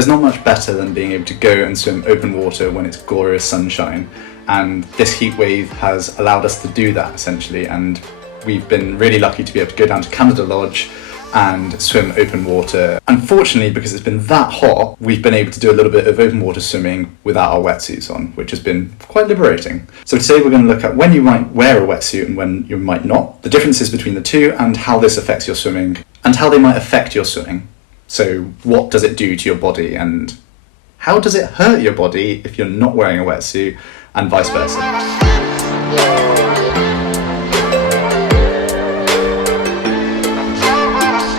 There's not much better than being able to go and swim open water when it's glorious sunshine, and this heat wave has allowed us to do that essentially, and we've been really lucky to be able to go down to Canada Lodge and swim open water. Unfortunately, because it's been that hot, we've been able to do a little bit of open water swimming without our wetsuits on, which has been quite liberating. So today we're going to look at when you might wear a wetsuit and when you might not, the differences between the two, and how this affects your swimming, and how they might affect your swimming. So what does it do to your body, and how does it hurt your body if you're not wearing a wetsuit, and vice versa.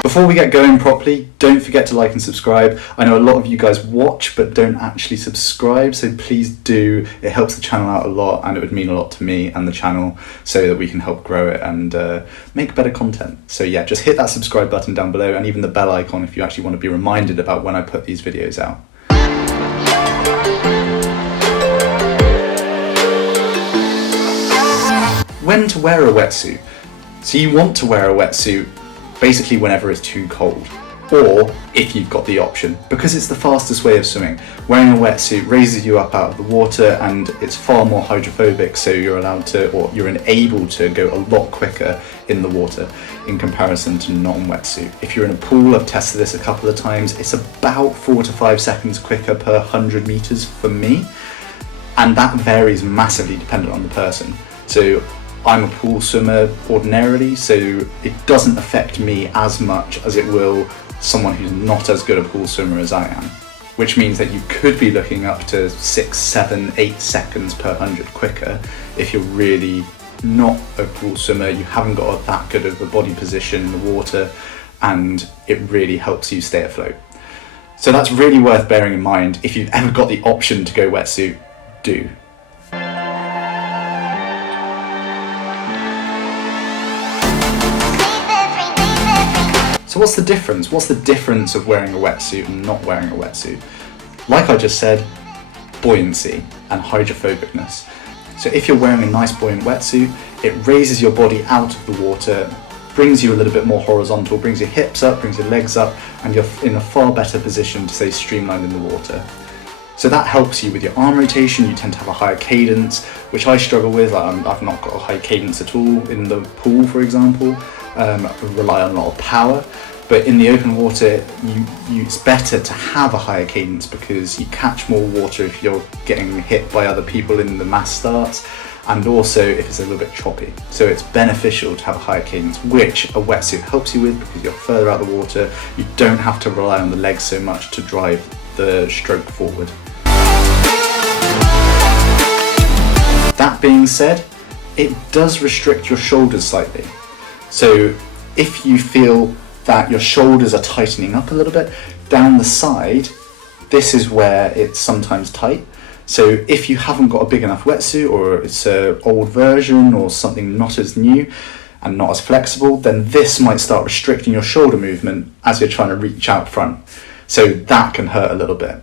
Before we get going properly, don't forget to like and subscribe. I know a lot of you guys watch but don't actually subscribe, so please do. It helps the channel out a lot, and it would mean a lot to me and the channel, so that we can help grow it and make better content. So yeah, just hit that subscribe button down below, and even the bell icon if you actually want to be reminded about when I put these videos out. When to wear a wetsuit. So you want to wear a wetsuit basically whenever it's too cold, or if you've got the option, because it's the fastest way of swimming. Wearing a wetsuit raises you up out of the water, and it's far more hydrophobic, so you're allowed to, or you're able to go a lot quicker in the water in comparison to non-wetsuit. If you're in a pool, I've tested this a couple of times, it's about 4 to 5 seconds quicker per 100 meters for me, and that varies massively dependent on the person. So I'm a pool swimmer ordinarily, so it doesn't affect me as much as it will someone who's not as good a pool swimmer as I am, which means that you could be looking up to 6, 7, 8 seconds per 100 quicker if you're really not a pool swimmer, you haven't got that good of a body position in the water, and it really helps you stay afloat. So that's really worth bearing in mind. If you've ever got the option to go wetsuit, do. So what's the difference? What's the difference of wearing a wetsuit and not wearing a wetsuit? Like I just said, buoyancy and hydrophobicness. So if you're wearing a nice buoyant wetsuit, it raises your body out of the water, brings you a little bit more horizontal, brings your hips up, brings your legs up, and you're in a far better position to stay streamlined in the water. So that helps you with your arm rotation. You tend to have a higher cadence, which I struggle with. I've not got a high cadence at all in the pool, for example. I rely on a lot of power, but in the open water it's better to have a higher cadence because you catch more water if you're getting hit by other people in the mass starts, and also if it's a little bit choppy. So it's beneficial to have a higher cadence, which a wetsuit helps you with because you're further out the water. You don't have to rely on the legs so much to drive the stroke forward. That being said, it does restrict your shoulders slightly. So if you feel that your shoulders are tightening up a little bit, down the side, this is where it's sometimes tight. So if you haven't got a big enough wetsuit, or it's an old version or something not as new and not as flexible, then this might start restricting your shoulder movement as you're trying to reach out front. So that can hurt a little bit.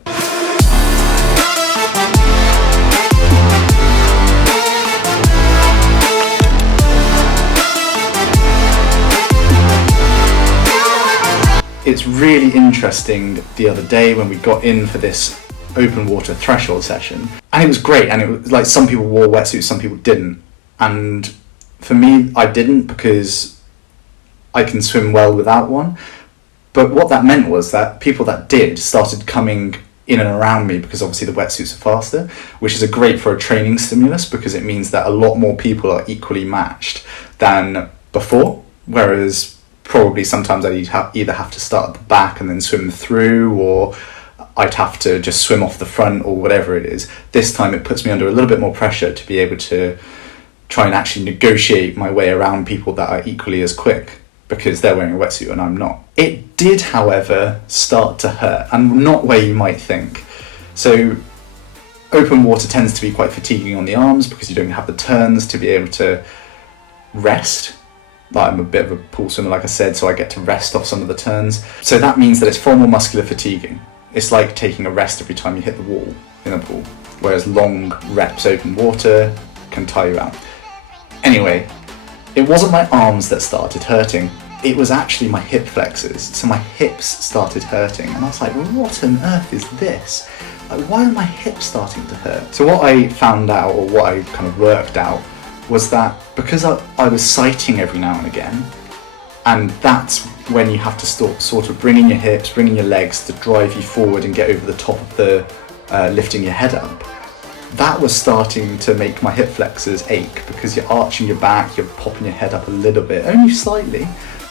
It's really interesting the other day when we got in for this open water threshold session, and it was great, and it was like some people wore wetsuits, some people didn't, and for me I didn't because I can swim well without one. But what that meant was that people that did started coming in and around me because obviously the wetsuits are faster, which is great for a training stimulus because it means that a lot more people are equally matched than before, whereas probably sometimes I'd either have to start at the back and then swim through, or I'd have to just swim off the front, or whatever it is. This time it puts me under a little bit more pressure to be able to try and actually negotiate my way around people that are equally as quick because they're wearing a wetsuit and I'm not. It did, however, start to hurt, and not where you might think. So open water tends to be quite fatiguing on the arms because you don't have the turns to be able to rest. Like, I'm a bit of a pool swimmer, like I said, so I get to rest off some of the turns. So that means that it's far more muscular fatiguing. It's like taking a rest every time you hit the wall in a pool, whereas long reps open water can tire you out. Anyway, it wasn't my arms that started hurting. it was actually my hip flexors. So my hips started hurting, and I was like, what on earth is this? Like, why are my hips starting to hurt? So what I found out, or what I kind of worked out, was that because I was sighting every now and again, and that's when you have to sort of bring in your hips, bring in your legs to drive you forward and get over the top of the lifting your head up. That was starting to make my hip flexors ache, because you're arching your back, you're popping your head up a little bit, only slightly,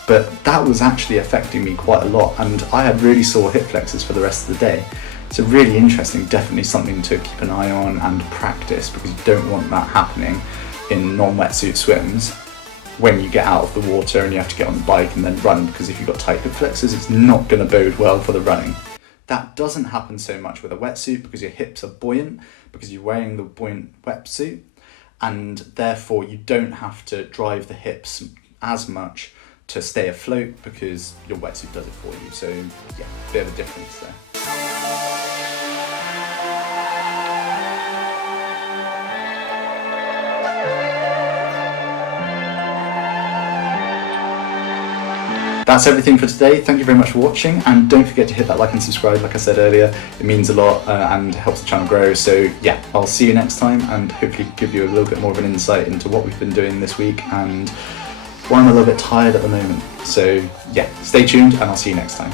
but that was actually affecting me quite a lot, and I had really sore hip flexors for the rest of the day. So really interesting, definitely something to keep an eye on and practice, because you don't want that happening in non-wetsuit swims when you get out of the water and you have to get on the bike and then run, because if you've got tight hip flexors, it's not going to bode well for the running. That doesn't happen so much with a wetsuit, because your hips are buoyant, because you're wearing the buoyant wetsuit, and therefore you don't have to drive the hips as much to stay afloat, because your wetsuit does it for you. So yeah, bit of a difference there. That's everything for today. Thank you very much for watching, and don't forget to hit that like and subscribe. Like I said earlier, it means a lot and helps the channel grow. So yeah, I'll see you next time, and hopefully give you a little bit more of an insight into what we've been doing this week and why I'm a little bit tired at the moment. So yeah, stay tuned, and I'll see you next time.